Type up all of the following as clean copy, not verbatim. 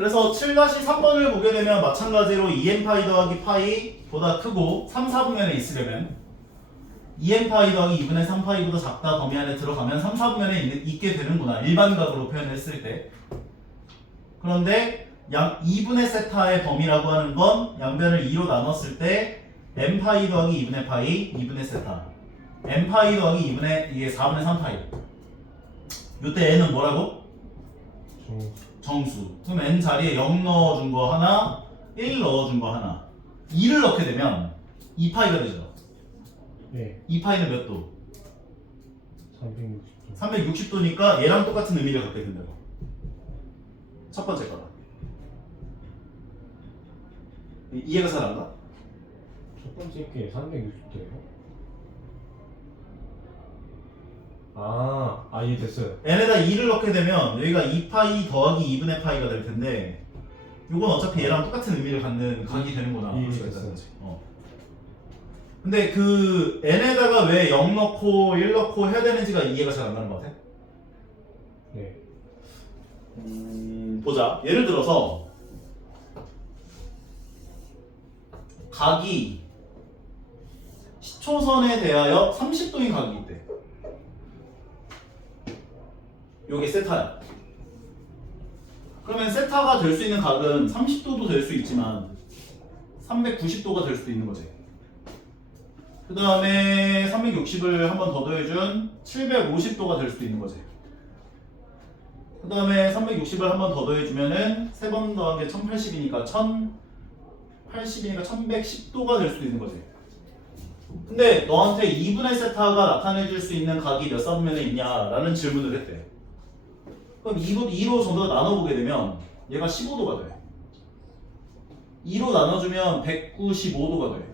그래서 7-3번을 보게 되면 마찬가지로 2n파이 더하기 파이보다 크고 3, 4분면에 있으려면 2n파이 더하기 2분의 3파이보다 작다 범위 안에 들어가면 3, 4분면에 있게 되는구나. 일반각으로 표현했을 때. 그런데 양 2분의 세타의 범위라고 하는 건 양변을 2로 나눴을 때 n파이 더하기 2분의 파이 2분의 세타 n파이 더하기 2분의 이게 4분의 3파이 요때 n은 뭐라고? 정수. 그럼 n 자리에 0 넣어준 거 하나 1 넣어준 거 하나 2를 넣게 되면 2파이가 되죠. 네. 2파이는 몇 도? 360도. 360도니까 얘랑 똑같은 의미를 갖게 된다고. 첫 번째 거다. 이해가 잘 안 가? 첫 번째 게 360도예요? 아, 이해됐어요. n에다 2를 넣게 되면 여기가 2파이 더하기 2분의 파이가 될 텐데 요건 어차피 얘랑 똑같은 의미를 갖는 각이 되는구나. 볼 수가 있다는 거지. 근데 그 n에다가 왜 0 넣고 1 넣고 해야 되는지가 이해가 잘 안 가는 것 같아? 네. 보자. 예를 들어서 각이 시초선에 대하여 30도인 각이 있대. 요게 세타야. 그러면 세타가 될 수 있는 각은 30도도 될 수 있지만 390도가 될 수도 있는 거지. 그 다음에 360을 한 번 더 더해준 750도가 될 수도 있는 거지. 그 다음에 360을 한 번 더 더해주면은 3번 더한 게 1080이니까 1080이니까 1110도가 될 수도 있는 거지. 근데 너한테 2분의 세타가 나타내줄 수 있는 각이 몇 사분면에 있냐라는 질문을 했대. 그럼 2로 전부 다 나눠보게 되면 얘가 15도가 돼. 2로 나눠주면 195도가 돼.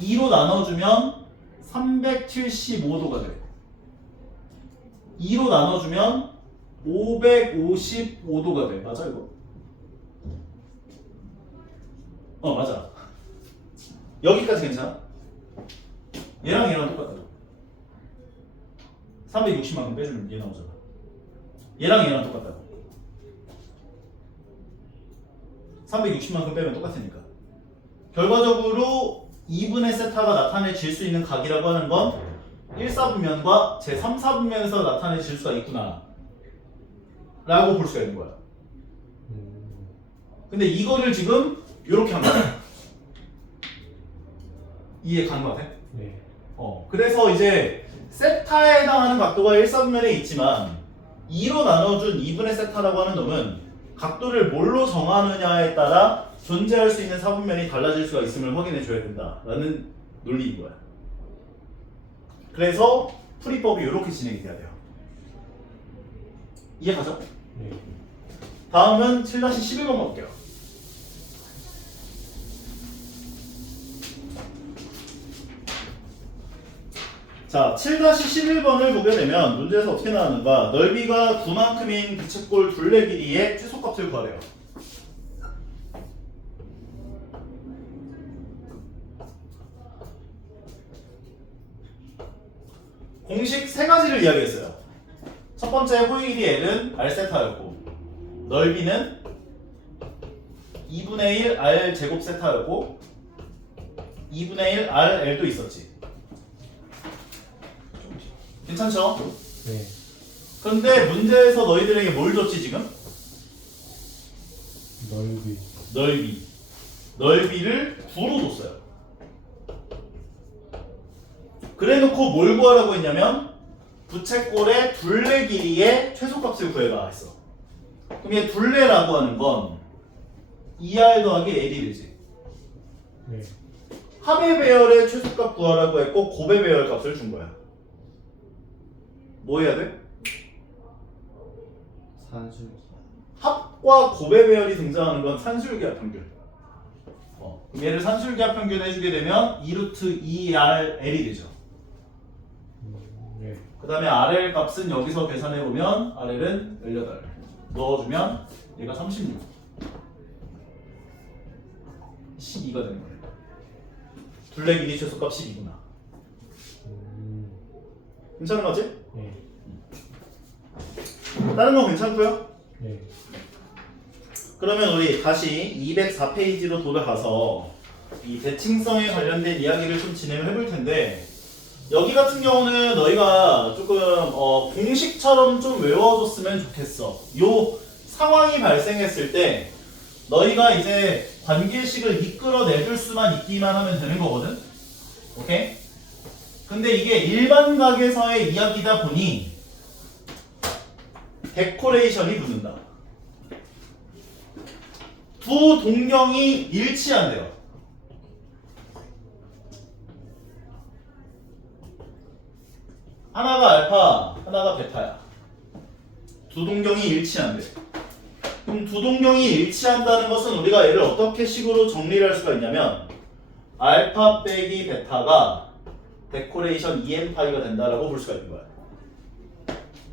2로 나눠주면 375도가 돼. 2로 나눠주면 555도가 돼. 맞아 이거? 맞아. 여기까지 괜찮아? 얘랑 똑같다. 360만큼 빼주면 얘 나오잖아. 얘랑 똑같다. 360만큼 빼면 똑같으니까. 결과적으로 2분의 세타가 나타내질 수 있는 각이라고 하는 건 1사분면과 제3사분면에서 나타내질 수가 있구나 라고 볼 수가 있는 거야. 근데 이거를 지금 이렇게 한 거야. 이해 가는 거 같아? 네. 그래서 이제 세타에 해당하는 각도가 1사분면에 있지만 2로 나눠준 2분의 세타라고 하는 놈은 각도를 뭘로 정하느냐에 따라 존재할 수 있는 사분면이 달라질 수가 있음을 확인해 줘야 된다라는 논리인 거야. 그래서 풀이법이 이렇게 진행이 돼야 돼요. 이해 가죠? 네. 다음은 7-11번 볼게요. 자, 7-11번을 보게 되면 문제에서 어떻게 나왔는가? 넓이가 9만큼인 부채꼴 둘레 길이의 최소값을 구하래요. 공식 세 가지를 이야기했어요. 첫 번째 호의 길이 L은 R세타였고 넓이는 2분의 1 R 제곱 세타였고 2분의 1 RL도 있었지. 괜찮죠? 네. 그런데 문제에서 너희들에게 뭘 줬지 지금? 넓이를 9로 줬어요. 그래 놓고 뭘 구하라고 했냐면 부채꼴의 둘레 길이의 최소값을 구해라 했어. 그럼 얘 둘레라고 하는 건 2R 더하기 L이 되지. 네. 합의 배열의 최소값 구하라고 했고 곱의 배열 값을 준 거야. 뭐 해야 돼? 산술. 합과 곱의 배열이 등장하는 건 산술기하 평균. 그럼 얘를 산술기하 평균 해주게 되면 2루트 2RL이 되죠. 네. 그 다음에 RL 값은 여기서 계산해보면 RL은 18 넣어주면 얘가 36 12가 되는 거예요. 둘레 길이 최소값 12구나. 괜찮은 거지? 네. 다른 건 괜찮고요. 네. 그러면 우리 다시 204페이지로 돌아가서 이 대칭성에 관련된 이야기를 좀 진행을 해볼 텐데 여기 같은 경우는 너희가 조금 공식처럼 좀 외워줬으면 좋겠어. 요 상황이 발생했을 때 너희가 이제 관계식을 이끌어내줄 수만 있기만 하면 되는 거거든. 오케이? 근데 이게 일반 각에서의 이야기다 보니 데코레이션이 붙는다. 두 동경이 일치한대요. 하나가 알파, 하나가 베타야. 두 동경이 일치한대. 그럼 두 동경이 일치한다는 것은 우리가 얘를 어떻게 식으로 정리를 할 수가 있냐면 알파 빼기 베타가 데코레이션 EM파이가 된다라고 볼 수가 있는 거야.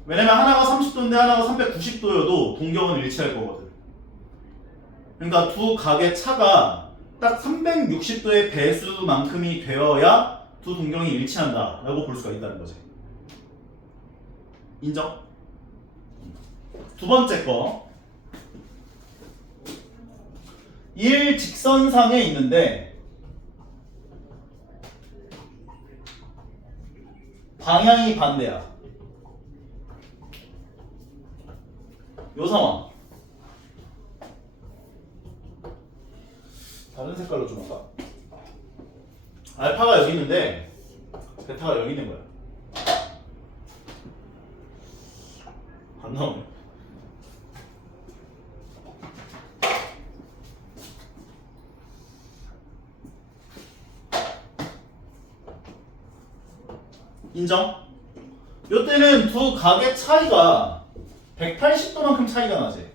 왜냐면 하나가 30도인데 하나가 390도여도 동경은 일치할 거거든. 그러니까 두 각의 차가 딱 360도의 배수만큼이 되어야 두 동경이 일치한다라고 볼 수가 있다는 거지. 인정? 두 번째 거. 일직선상에 있는데 방향이 반대야. 요 상황. 다른 색깔로 좀 할까? 알파가 여기 있는데 베타가 여기 있는 거야. 안 나오네. 인정? 요때는 두 각의 차이가 180도만큼 차이가 나지.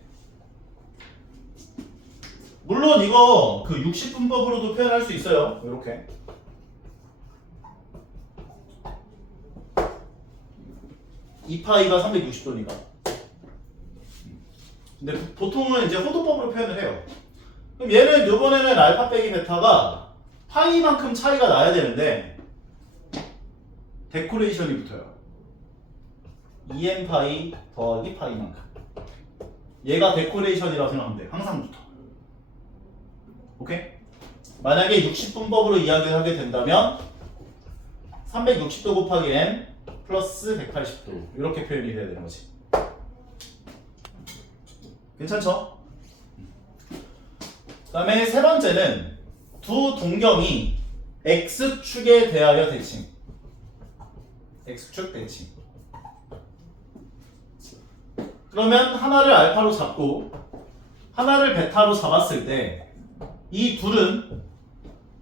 물론 이거 그 60분법으로도 표현할 수 있어요. 이렇게. 이 파이가 360도니까. 근데 보통은 이제 호도법으로 표현을 해요. 그럼 얘는 요번에는 알파 빼기 베타가 파이만큼 차이가 나야 되는데 데코레이션이 붙어요. EM파이 더하기 파이만큼. 얘가 데코레이션이라고 생각하면 돼. 항상 붙어. 오케이? 만약에 60분법으로 이야기를 하게 된다면 360도 곱하기 n 플러스 180도 이렇게 표현이 돼야 되는 거지. 괜찮죠? 그 다음에 세 번째는 두 동경이 x축에 대하여 대칭. x축 대칭. 그러면 하나를 알파로 잡고 하나를 베타로 잡았을 때 이 둘은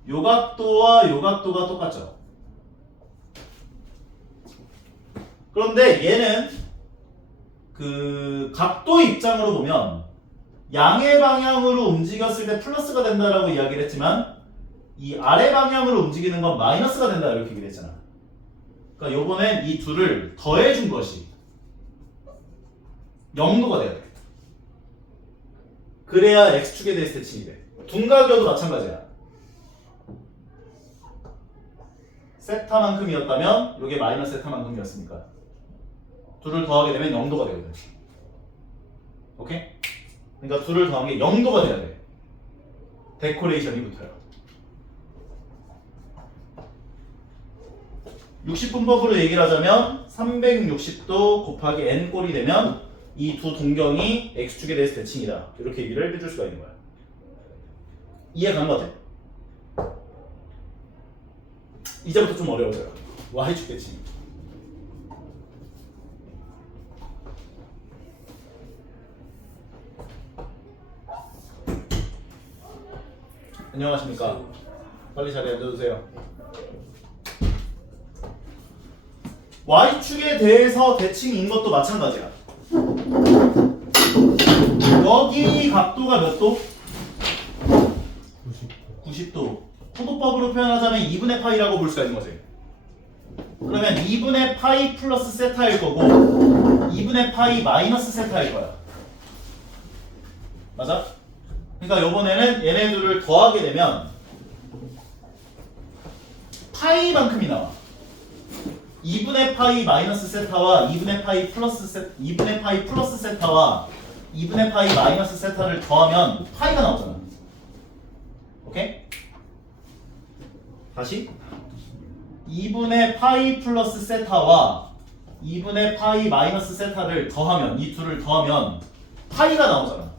요 각도와 요 각도가 똑같죠. 그런데 얘는 그 각도 입장으로 보면 양의 방향으로 움직였을 때 플러스가 된다라고 이야기를 했지만 이 아래 방향으로 움직이는 건 마이너스가 된다 이렇게 얘기를 했잖아. 그러니까 요번엔 이 둘을 더해준 것이 0도가 돼야 돼. 그래야 x축에 대해서 대칭이 돼. 둔각여도 마찬가지야. 세타만큼이었다면 이게 마이너스 세타만큼이었으니까 둘을 더하게 되면 0도가 되거든. 오케이? 그러니까 둘을 더한 게 0도가 돼야 돼. 데코레이션이 붙어요. 60분법으로 얘기를 하자면 360도 곱하기 n꼴이 되면 이 두 동경이 x축에 대해서 대칭이다. 이렇게 얘기를 해줄 수가 있는 거야. 이해 가는 거 같아? 이제부터 좀 어려워져요. y축 대칭. 안녕하십니까. 빨리 자리에 앉아주세요. y축에 대해서 대칭인 것도 마찬가지야. 여기 각도가 몇 도? 90도. 호도법으로 표현하자면 2분의 파이라고 볼 수가 있는 거지. 그러면 2분의 파이 플러스 세타일 거고 2분의 파이 마이너스 세타일 거야. 맞아? 그러니까 요번에는 얘네들을 더하게 되면 파이만큼이 나와. 2분의 파이 마이너스 세타와 2분의 파이 플러스 세타와 2분의 파이 마이너스 세타를 더하면 파이가 나오잖아. 오케이? 다시 2분의 파이 플러스 세타와 2분의 파이 마이너스 세타를 더하면, 이 둘을 더하면 파이가 나오잖아.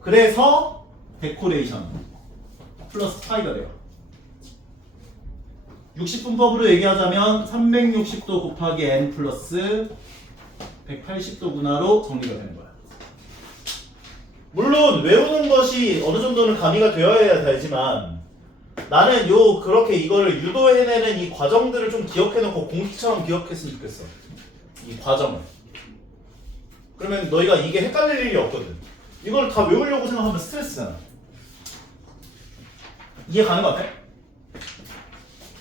그래서 데코레이션 플러스 파이가 돼요. 60분법으로 얘기하자면 360도 곱하기 n 플러스 180도구나로 정리가 되는 거야. 물론 외우는 것이 어느 정도는 가미가 되어야 되지만 나는 그렇게 이거를 유도해내는 이 과정들을 좀 기억해놓고 공식처럼 기억했으면 좋겠어. 이 과정을. 그러면 너희가 이게 헷갈릴 일이 없거든. 이걸 다 외우려고 생각하면 스트레스잖아. 이해 가는 것 같아?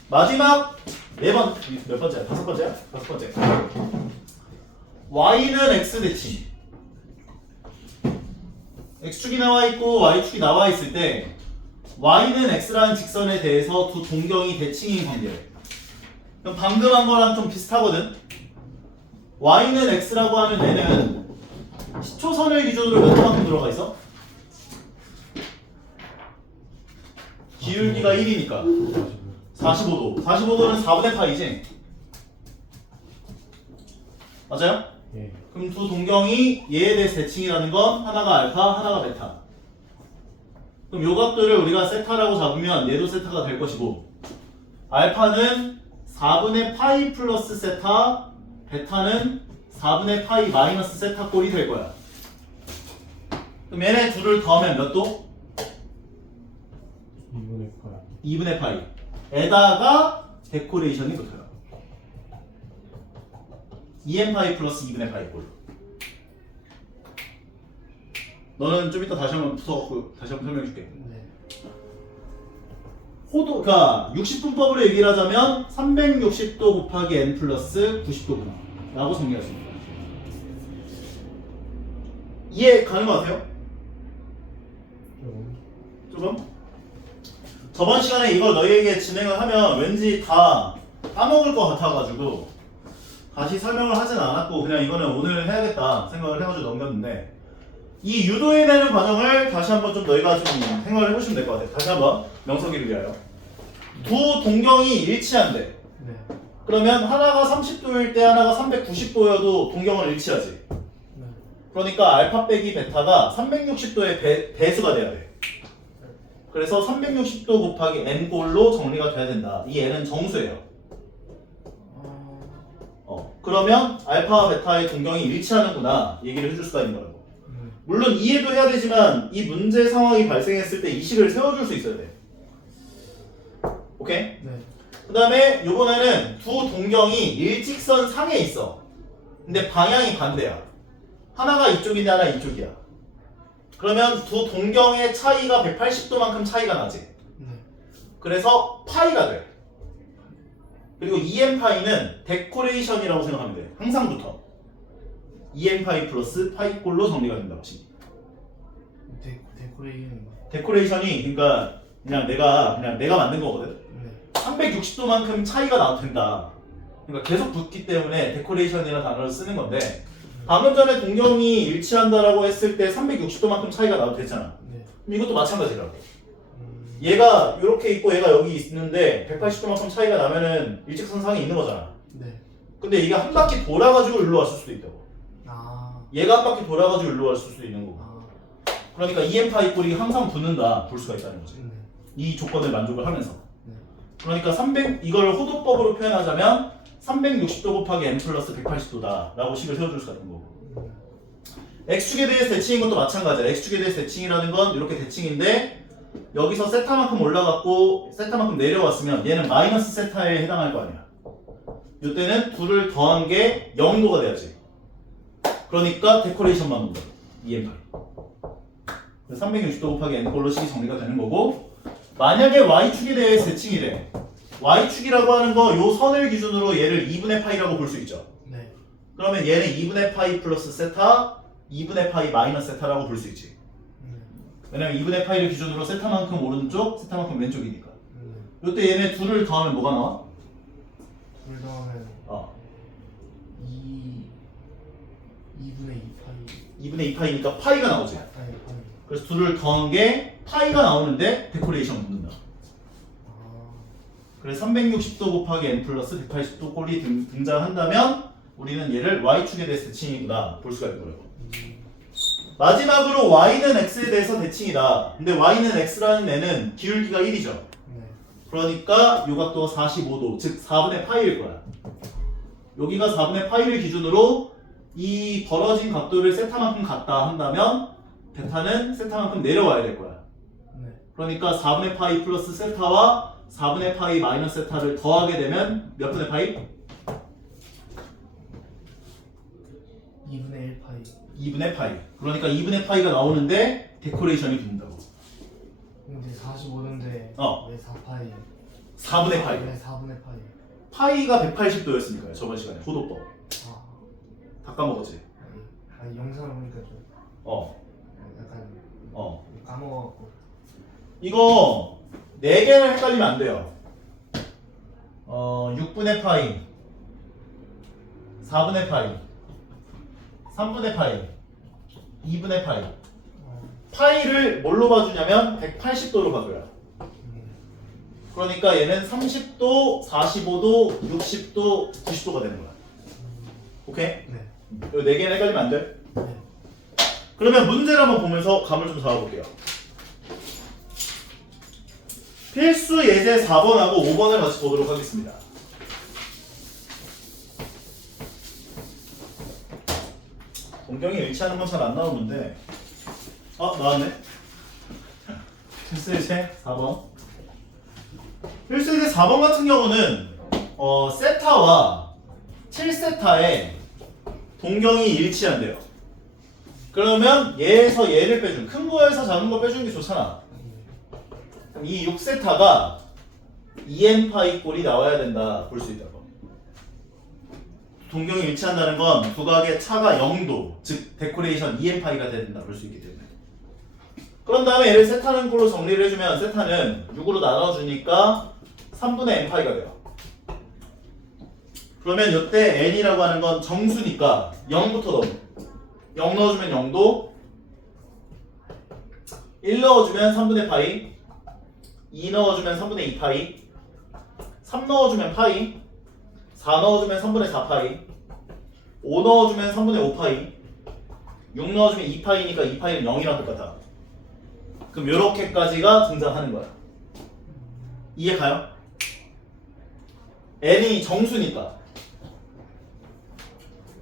마지막 몇 번째야? 다섯 번째야? 다섯 번째. y는 x 대칭. x축이 나와 있고 y축이 나와 있을 때 y는 x라는 직선에 대해서 두 동경이 대칭인 관계. 그럼 방금 한 거랑 좀 비슷하거든. y는 x라고 하면 얘는 시초선을 기준으로 몇 도만큼 들어가 있어? 기울기가 1이니까 45도. 45도는 4분의 파이지? 맞아요? 예. 그럼 두 동경이 얘에 대해서 대칭이라는 건 하나가 알파, 하나가 베타. 그럼 요 값들을 우리가 세타라고 잡으면 얘도 세타가 될 것이고, 알파는 4분의 파이 플러스 세타, 베타는 4분의 파이 마이너스 세타 꼴이 될 거야. 그럼 얘네 둘을 더하면 몇 도? 2분의 파이. 2분의 파이. 에다가 데코레이션이 붙어요. 2n 파이 플러스 2분의 파이 꼴. 너는 좀 이따 다시 한번 붙어갖고 다시 한번 설명해 줄게. 네. 그러니까 60분법으로 얘기를 하자면 360도 곱하기 n 플러스 90도구나 라고 정리할 수 있습니다. 이해 가는 것 같아요? 조금? 저번 시간에 이걸 너희에게 진행을 하면 왠지 다 까먹을 것 같아가지고 다시 설명을 하진 않았고 그냥 이거는 오늘 해야겠다 생각을 해가지고 넘겼는데, 이 유도해내는 과정을 다시 한번 좀 너희가 좀 생각을 해보시면 될 것 같아요. 다시 한번 명석이를 위하여. 두 동경이 일치한대. 네. 그러면 하나가 30도일 때 하나가 390도여도 동경은 일치하지. 네. 그러니까 알파 빼기 베타가 360도의 배수가 돼야 돼. 그래서 360도 곱하기 n꼴로 정리가 돼야 된다. 이 n은 정수예요. 그러면 알파와 베타의 동경이 일치하는구나 얘기를 해줄 수가 있는 거라고. 물론 이해도 해야 되지만 이 문제 상황이 발생했을 때 이 식을 세워줄 수 있어야 돼. 오케이? 네. 그 다음에 요번에는 두 동경이 일직선 상에 있어. 근데 방향이 반대야. 하나가 이쪽인데 하나 이쪽이야. 그러면 두 동경의 차이가 180도만큼 차이가 나지. 네. 그래서 파이가 돼. 그리고 2n 파이는 데코레이션이라고 생각하면 돼. 항상 붙어. 2n 파이 플러스 파이 꼴로 정리가 된다고 치. 데코레이션. 데코레이션이 그러니까 그냥 내가 만든 거거든. 네. 360도만큼 차이가 나도 된다. 그러니까 계속 붙기 때문에 데코레이션이라는 단어를 쓰는 건데, 방금 전에 동경이 일치한다라고 했을 때 360도만큼 차이가 나도 되잖아. 네. 그럼 이것도 마찬가지라고. 얘가 이렇게 있고 얘가 여기 있는데 180도만큼 차이가 나면은 일직선상에 있는 거잖아. 네. 근데 이게 한 바퀴 돌아가지고 일로 왔을 수도 있다고. 아. 얘가 한 바퀴 돌아가지고 일로 왔을 수도 있는 거고. 아. 그러니까 EM 파이 꼴이 항상 붙는다 볼 수가 있다는 거지. 네. 이 조건을 만족을 하면서. 네. 그러니까 이걸 호도법으로 표현하자면 360도 곱하기 n 플러스 180도다 라고 식을 세워줄 수가 있는 거고. x축에 대해서 대칭인 것도 마찬가지야. x축에 대해서 대칭이라는 건 이렇게 대칭인데 여기서 세타만큼 올라갔고 세타만큼 내려왔으면 얘는 마이너스 세타에 해당할 거 아니야. 이때는 둘을 더한 게 0도가 돼야지. 그러니까 데코레이션만 본다. EM 파이. 360도 곱하기 n꼴로 식이 정리가 되는 거고, 만약에 y축에 대해서 대칭이래. y축이라고 하는 거 요 선을 기준으로 얘를 2분의 파이라고 볼 수 있죠. 네. 그러면 얘는 2분의 파이 플러스 세타, 2분의 파이 마이너스 세타라고 볼 수 있지. 왜냐면 2분의 파이를 기준으로 세타만큼 오른쪽, 세타만큼 왼쪽이니까. 이때 얘네 둘을 더하면 뭐가 나와? 둘 더하면 2분의 2분의 2파이니까 파이가 나오지. 파이. 그래서 둘을 더한 게 파이가 나오는데 데코레이션 붙는다. 그래서 360도 곱하기 n 플러스 180도 꼴이 등장한다면 우리는 얘를 y축에 대해서 대칭이구나 볼 수가 있는 거예요. 마지막으로 y는 x에 대해서 대칭이다. 근데 y는 x라는 애는 기울기가 1이죠. 네. 그러니까 요 각도가 45도, 즉 4분의 파이일 거야. 여기가 4분의 파이를 기준으로 이 벌어진 각도를 세타만큼 갖다 한다면 베타는 세타만큼 내려와야 될 거야. 네. 그러니까 4분의 파이 플러스 세타와 4분의 파이 마이너스 세타를 더하게 되면 몇 분의 파이? 2분의 1 파이. 2분의 파이. 그러니까 2분의 파이가 나오는데 데코레이션이 붙는다고. 근데 45도인데 어. 왜 4파이? 4분의 파이. 왜 4분의 파이? 파이가 180도였으니까요. 저번 시간에 호도법. 아, 다 까먹었지? 아니 영상을 보니까 좀 약간 까먹어갖고. 이거 4개를 헷갈리면 안 돼요. 6분의 파이, 4분의 파이, 3분의 파이, 2분의 파이. 파이를 뭘로 봐주냐면 180도로 봐줘요. 그러니까 얘는 30도, 45도, 60도, 90도가 되는 거야. 오케이? 네. 이 4개는 헷갈리면 안 돼. 네. 그러면 문제를 한번 보면서 감을 좀 잡아볼게요. 필수 예제 4번하고 5번을 같이 보도록 하겠습니다. 동경이 일치하는 건 잘 안 나오는데 나왔네. 필수 예제 4번. 필수 예제 4번 같은 경우는 세타와 7세타의 동경이 일치한대요. 그러면 얘에서 얘를 빼준, 큰 거에서 작은 거 빼주는 게 좋잖아. 그럼 이 6세타가 2n파이 꼴이 나와야 된다 볼 수 있다고. 동경이 일치한다는 건 두각의 차가 0도, 즉 데코레이션 2n파이가 된다 볼 수 있기 때문에. 그런 다음에 얘를 세타는 꼴로 정리를 해주면 세타는 6으로 나눠주니까 3분의 n파이가 돼요. 그러면 이때 n이라고 하는 건 정수니까 0부터 넣어. 0 넣어주면 0도, 1 넣어주면 3분의 파이, 2 넣어주면 3분의 2파이, 3 넣어주면 파이, 4 넣어주면 3분의 4파이, 5 넣어주면 3분의 5파이, 6 넣어주면 2파이니까 2파이는 0이랑 똑같아. 그럼 요렇게까지가 등장하는 거야. 이해 가요? n이 정수니까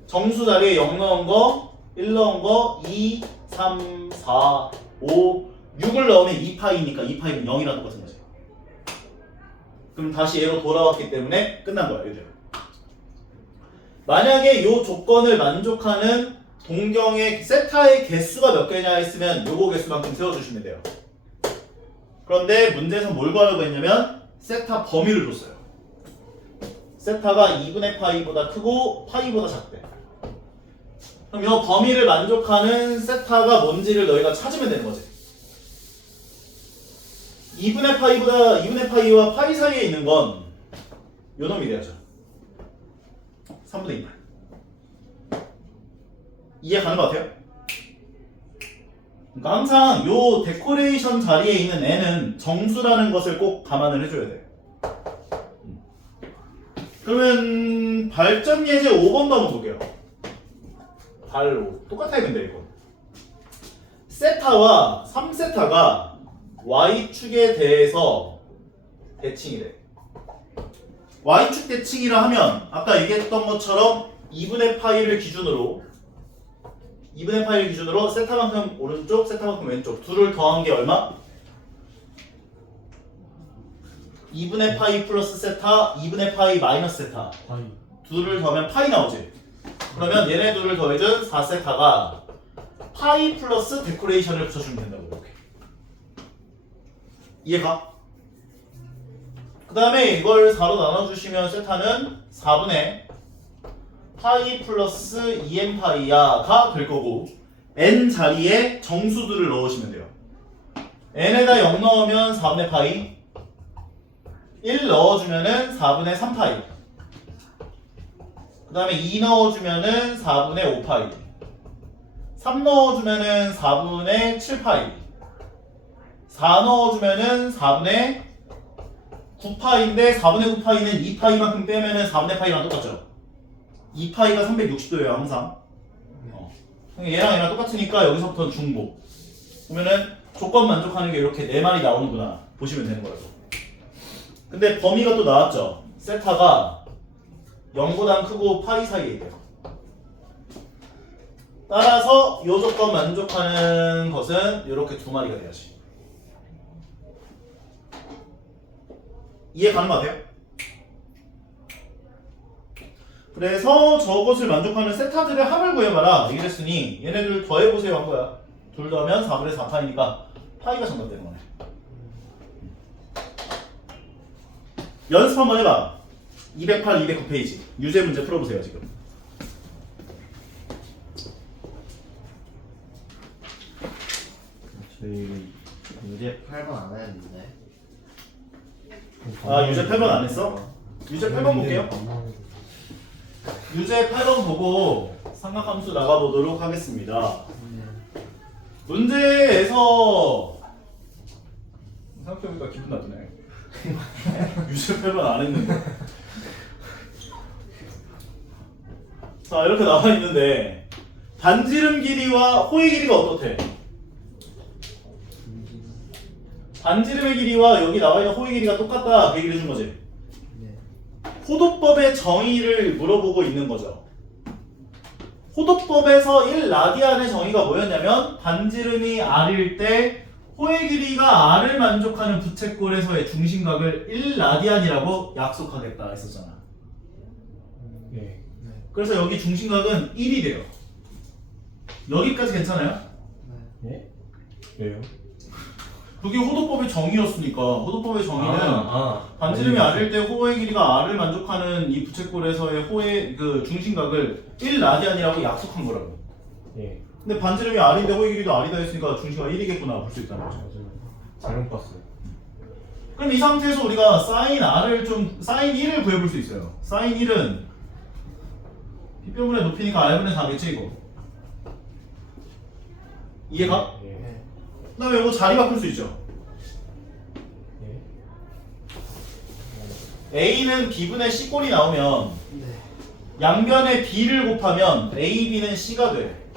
정수 자리에 0 넣은 거, 1 넣은 거, 2, 3, 4, 5, 6을 넣으면 2파이니까 2파이는 0이랑 똑같은 거지. 그럼 다시 얘로 돌아왔기 때문에 끝난 거야, 얘들. 만약에 이 조건을 만족하는 동경의 세타의 개수가 몇 개냐 했으면 요거 개수만큼 세워주시면 돼요. 그런데 문제에서 뭘 구하려고 했냐면 세타 범위를 줬어요. 세타가 2분의 파이보다 크고 파이보다 작대. 그럼 이 범위를 만족하는 세타가 뭔지를 너희가 찾으면 되는 거지. 2분의 파이와 파이 사이에 있는 건 요 놈이 돼야죠. 3분의 2파이. 이해 가는 것 같아요? 그러니까 항상 요 데코레이션 자리에 있는 n은 정수라는 것을 꼭 감안을 해줘야 돼. 그러면 발전 예제 5번도 한번 볼게요. 발로 똑같아야 된다 이거. 세타와 3세타가 y축에 대해서 대칭이래. y축 대칭이라 하면 아까 얘기했던 것처럼 2분의 파이를 기준으로 세타만큼 오른쪽, 세타만큼 왼쪽 둘을 더한 게 얼마? 2분의 파이 플러스 세타, 2분의 파이 마이너스 세타. 파이. 둘을 더하면 파이 나오지. 그러면 얘네 둘을 더해준 4세타가 파이 플러스 데코레이션을 붙여주면 된다고. 이렇게. 이해가? 그 다음에 이걸 4로 나눠주시면 세타는 4분의 파이 플러스 2n파이야가 될 거고 n 자리에 정수들을 넣으시면 돼요. n에다 0 넣으면 4분의 파이, 1 넣어주면은 4분의 3파이, 그 다음에 2 넣어주면은 4분의 5파이, 3 넣어주면은 4분의 7파이 4 넣어주면은 4분의 9파이인데 4분의 9파이는 2파이만큼 빼면은 4분의 파이랑 똑같죠? 2파이가 360도예요 항상. 얘랑 얘랑 똑같으니까 여기서부터 중복. 보면은 조건 만족하는 게 이렇게 4마리 나오는구나 보시면 되는 거라고. 근데 범위가 또 나왔죠. 세타가 0보다 크고 파이 사이에 있대요. 따라서 이 조건 만족하는 것은 이렇게 2마리가 돼야지. 이해 가는 거 같아요? 그래서 저것을 만족하는 세타들의 합을 구해봐라 얘기를 했으니 얘네들 더해보세요 한 거야. 둘 더하면 4분의 4파이니까 파이가 정답 되는 거네. 연습 한번 해봐. 208, 209페이지 유제 문제 풀어보세요 지금. 저희 유제 8번 안 했는데. 아 유제 8번 안 했어? 유제 8번 볼게요. 유제 8번 보고 삼각함수 나가보도록 하겠습니다. 문제에서 생각해보니까 기분 나쁘네. 유제 8번 안 했는데. 자 이렇게 나와 있는데 반지름 길이와 호의 길이가 어떻대? 반지름의 길이와 여기 나와 있는 호의 길이가 똑같다 그 얘기를 해준 거지. 호도법의 정의를 물어보고 있는 거죠. 호도법에서 1라디안의 정의가 뭐였냐면 반지름이 r일 때 호의 길이가 r을 만족하는 부채꼴에서의 중심각을 1라디안이라고 약속하겠다 했었잖아. 네. 그래서 여기 중심각은 1이 돼요. 여기까지 괜찮아요? 네? 왜요? 그게 호도법의 정의였으니까. 호도법의 정의는 반지름이 r일 때 호의 길이가 r을 만족하는 이 부채꼴에서의 호의 그 중심각을 1라디안이라고 약속한 거라고. 예. 근데 반지름이 r인데 호의 길이도 r이다 했으니까 중심각 1이겠구나 볼 수 있다는 거죠. 맞아요. 잘못 봤어요. 그럼 이 상태에서 우리가 사인 1을 구해볼 수 있어요. 사인 1은 빗변분의 높이니까 r분의 4겠지 이거. 이해가? 예. 그 다음에 이거 자리 바꿀 수 있죠. 예. A는 B분의 C꼴이 나오면 네. 양변에 B를 곱하면 A, B는 C가 돼.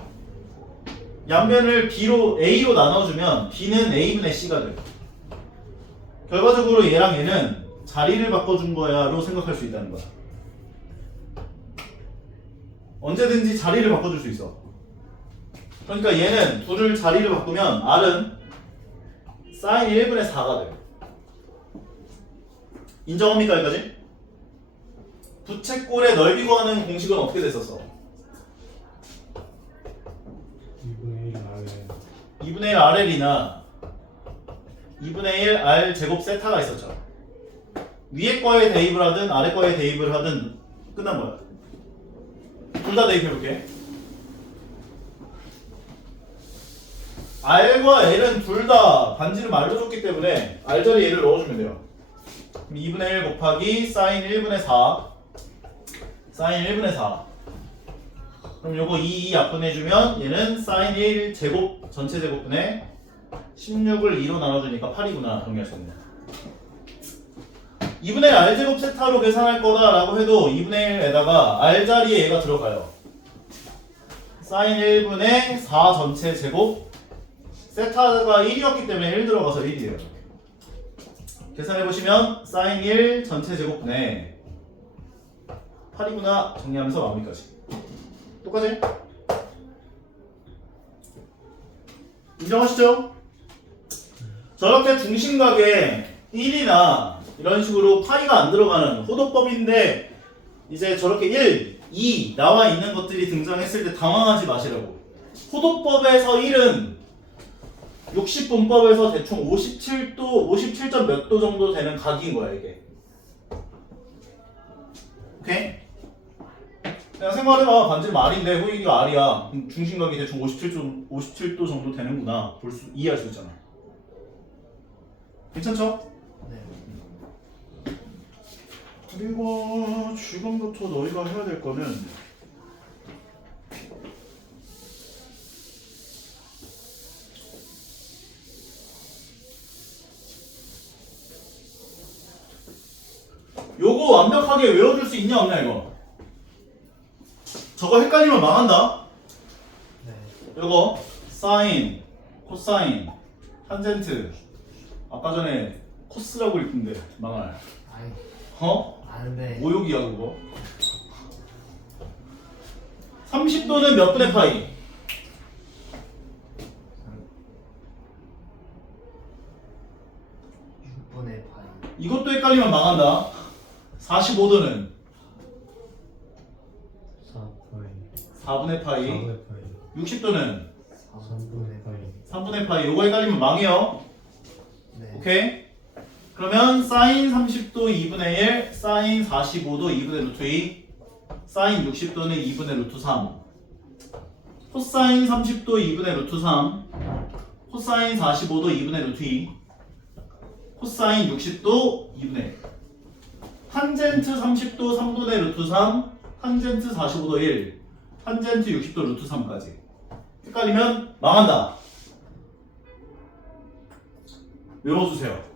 양변을 A로 나눠주면 B는 A분의 C가 돼. 결과적으로 얘랑 얘는 자리를 바꿔준 거야로 생각할 수 있다는 거야. 언제든지 자리를 바꿔줄 수 있어. 그러니까 얘는 둘을 자리를 바꾸면 R은 sin 1분의 4가 돼요. 인정합니까 여기까지? 부채꼴의 넓이 구하는 공식은 어떻게 됐었어? 2분의 1 아래. 2분의 1 RL이나 2분의 1 R 제곱 세타가 있었죠. 위에 거에 대입을 하든 아래 거에 대입을 하든 끝난 거야. 둘 다 대입해볼게. R과 L은 둘 다 반지름 R로 줬기 때문에 R 자리에 얘를 넣어주면 돼요. 그럼 2분의 1 곱하기 sin 1분의 4 sin 1분의 4 그럼 요거 2 약분해주면 얘는 sin 1 제곱 전체 제곱분의 16을 2로 나눠주니까 8이구나 정리할 수 있네. 2분의 1 R제곱 세타로 계산할 거다 라고 해도 2분의 1에다가 R 자리에 얘가 들어가요. sin 1분의 4 전체 제곱 세타가 1이었기 때문에 1 들어가서 1이에요. 계산해보시면 sin 1 전체 제곱분의 8이구나 정리하면서 마무리까지. 똑같이? 인정하시죠? 저렇게 중심각에 1이나 이런 식으로 파이가 안 들어가는 호도법인데 이제 저렇게 1, 2 나와 있는 것들이 등장했을 때 당황하지 마시라고. 호도법에서 1은 60분법에서 대충 57도, 57점 몇 도 정도 되는 각인 거야 이게. 오케이? 그냥 생각해봐. 반지름 R인데 호익이가 R이야. 그럼 중심각이 대충 57도 정도 되는구나. 이해할 수 있잖아. 괜찮죠? 네. 그리고 지금부터 너희가 해야 될 거는 완벽하게 외워줄 수 있냐 없냐 이거. 저거 헷갈리면 망한다. 네. 이거 사인, 코사인, 탄젠트. 아까 전에 코스라고 읽던데 망할. 아니 어? 아는데 모욕이야 그거. 30도는 몇 분의 파이? 6분의 파이. 이것도 헷갈리면 망한다. 45도는 4파이 4분의 파이. 4분의 파이 60도는 3분의 파이 3분의 파이. 요거 헷갈리면 망해요. 네. 오케이? 그러면 사인 30도 2분의 1, 사인 45도 2분의 루트 2, 사인 60도는 2분의 루트 3, 코사인 30도 2분의 루트 3, 코사인 45도 2분의 루트 2, 코사인 60도 2분의 1, 탄젠트 30도 3분의 루트 3, 탄젠트 45도 1, 탄젠트 60도 루트 3까지. 헷갈리면 망한다. 외워주세요.